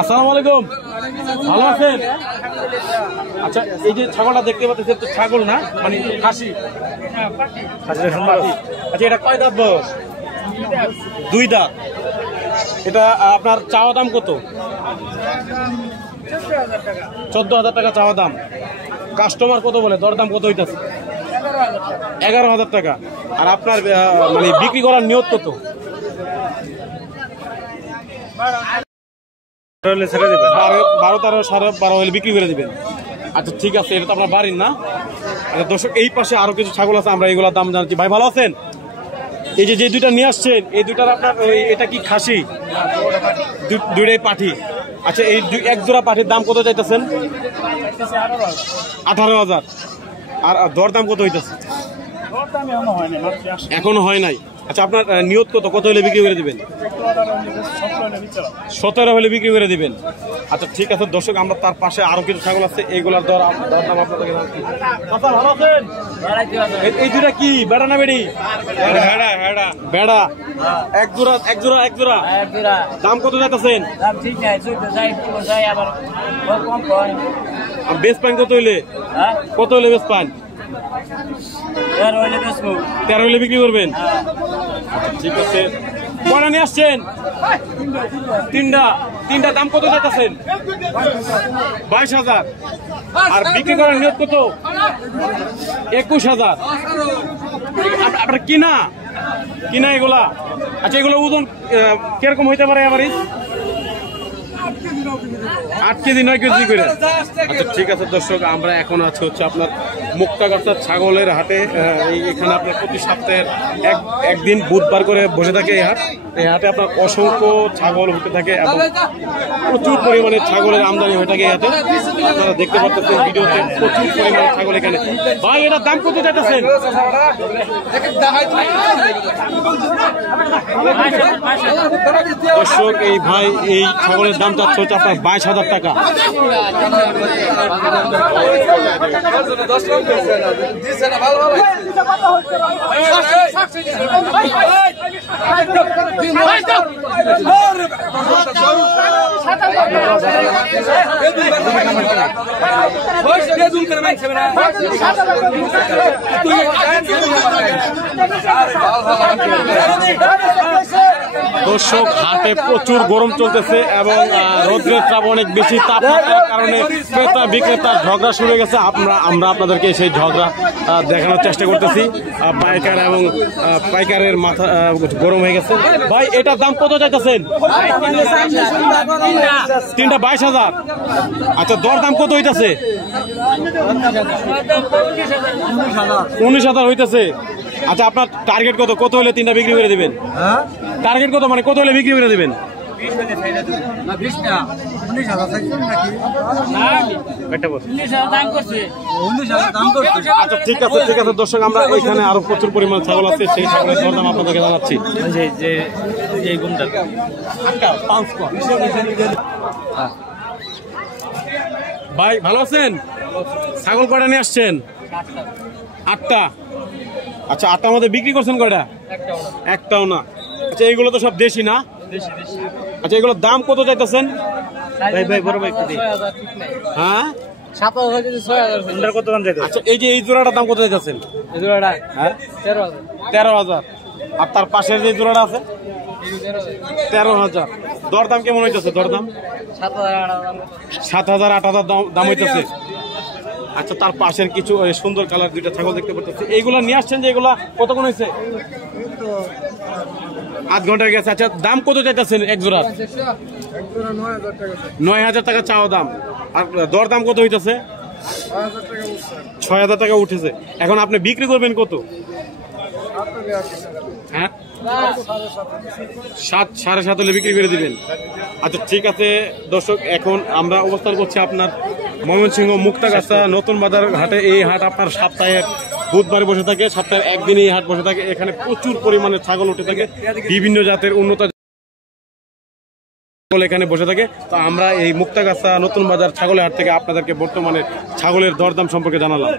আসসালামু আলাইকুম, ভালো আছেন? আচ্ছা, এই যে ছাগলটা দেখতে পাচ্ছেন তো ছাগল না, মানে খাসি। আচ্ছা, এটা কয় দাঁত বয়স? 2 দাঁত। এটা আপনার চাওয়া দাম কত? 14,000 টাকা চাওয়া দাম। কাস্টমার কত বলে? দরদাম কত হইতাছে? 11,000 টাকা। আর আপনার মানে বিক্রি করার নিয়ত কত? 12-13, 12.5 হলে বিক্রি করে দিবেন। আচ্ছা ঠিক আছে, এটা তো আপনার বাড়ির না? আচ্ছা দর্শক, এই পাশে আরো কিছু ছাগল আছে, আমরা এইগুলোর দাম জানছি। ভাই ভালো আছেন? এই যে দুইটা নিয়ে আসছেন, এই দুইটার আপনার এটা কি খাসি? দুইটাই পাঠি। আচ্ছা, এই এক জোড়া পাঠির দাম কত চাইতেছেন? 18,000। আর দরদাম কত হইতেছে? এখনো হয় নাই। আচ্ছা, আপনার নিয়ত কত? কত হলে বিক্রি করে দিবেন? 17 হলে বিক্রি করে দিবেন। আচ্ছা ঠিক আছে দর্শক, আমরা তার পাশে আরো কিছু ছাগল আছে, এইগুলার দরদাম আপনাদেরকে জানাচ্ছি। ভালো আছেন? এই দুটা কি বেড়া না বেড়ি? বেড়া। এক জোড়া। দাম কত যাইতেছেন? আর বেস পান কত হইলে? কত হইলে বেস পান? 13 হইলে বিক্রি করবেন। ঠিক আছে, কয়টা নিয়ে আসছেন? তিনটা। দাম কত যাইতেছেন? 22,000। আর বিক্রি করার নিয়ত কত? 21,000। আপনার কিনা এগুলা? আচ্ছা, এগুলো ওজন কিরকম হইতে পারে? আমার 8 কেজি 9 কেজি করে। আচ্ছা ঠিক আছে দর্শক, আমরা এখন আছি হচ্ছে আপনার মুক্তাগাছার ছাগলের হাটে। এখানে আপনার প্রতি সপ্তাহের একদিন বুধবার করে বসে থাকে এই হাট। এই হাটে আপনার অসংখ্য ছাগল হতে থাকে এবং প্রচুর পরিমাণে ছাগলের আমদানি হয়ে থাকে এই হাটে। আপনারা দেখতে পাচ্ছেন ভিডিওতে প্রচুর পরিমাণে ছাগল এখানে। ভাই, এটার দাম কত চাইতেছেন? দর্শক, এই ভাই এই ছাগলের দাম চাচ্ছে হচ্ছে আপনার 22,000 টাকা। দর্শক, হাটে প্রচুর গরম চলতেছে এবং রৌদ্রের তাপ অনেক বেশি। তাপমাত্রার কারণে ক্রেতা বিক্রেতার ঝগড়া শুরু হয়ে গেছে। আমরা আপনাদেরকে সেই ঝগড়া দেখানোর চেষ্টা করতেছি। পাইকার এবং পাইকারের মাথা গরম হয়ে গেছে। ভাই, এটার দাম কত চাইতেছেন? 3টা 22,000। আচ্ছা, দর দাম কত হইতেছে? 19,000 হইতেছে। আচ্ছা, আপনার টার্গেট কত? কত হলে 3টা বিক্রি করে দিবেন? টার্গেট কত, মানে কত হলে বিক্রি করে দিবেন? আচ্ছা ঠিক আছে দর্শক, আমরা এখানে আরো প্রচুর পরিমাণ ছাগল আছে, সেই ছাগলের দরদাম আপনাদেরকে জানাচ্ছি। ভাই ভালো আছেন? ছাগল কয়টা নিয়ে আসছেন? 8টা। আচ্ছা, 8টার মধ্যে বিক্রি করছেন কয়টা? একটাও না। আচ্ছা, এইগুলো তো সব দেশি না? আচ্ছা, এগুলোর দাম কত চাইতেছেন? হ্যাঁ, 7,000 কত দাম চাইতেছেন? আচ্ছা, এই যে এই জোড়াটার দাম কত চাইতেছেন? এই জোড়াটা 13,000। আর তার পাশের যে জোড়াটা আছে 13,000। দরদাম কেমন হইতেছে? দরদাম 7,000 8,000 দাম হইতেছে। আচ্ছা, তার পাশের কিছু সুন্দর কালার দুইটা ছাগল দেখতে পাচ্ছি। এইগুলা নিয়ে আসছেন যে, এগুলা কতক্ষণ হয়েছে? 8 ঘন্টা গেছে। আচ্ছা, দাম কত চাইতেছেন এক জোড়ার? 9,000 টাকা চাওয়া দাম। আর দর দাম কত হইতেছে? 6,000 টাকা উঠেছে। এখন আপনি বিক্রি করবেন কত? হ্যাঁ, 7.5 হলে বিক্রি করে দিবেন। আচ্ছা ঠিক আছে দর্শক, এখন আমরা অবস্থান করছি আপনার ময়মনসিংহ মুক্তাগাছা নতুন বাজার হাটে। এই হাট আপনার সপ্তাহের বুধবারে বসে থাকে, সপ্তাহের একদিন এই হাট বসে থাকে। এখানে প্রচুর পরিমাণে ছাগল উঠে থাকে, বিভিন্ন জাতের উন্নত এখানে বসে থাকে। তো আমরা এই মুক্তাগাছা নতুন বাজার ছাগলের হাট থেকে আপনাদেরকে বর্তমানে ছাগলের দরদাম সম্পর্কে জানালাম।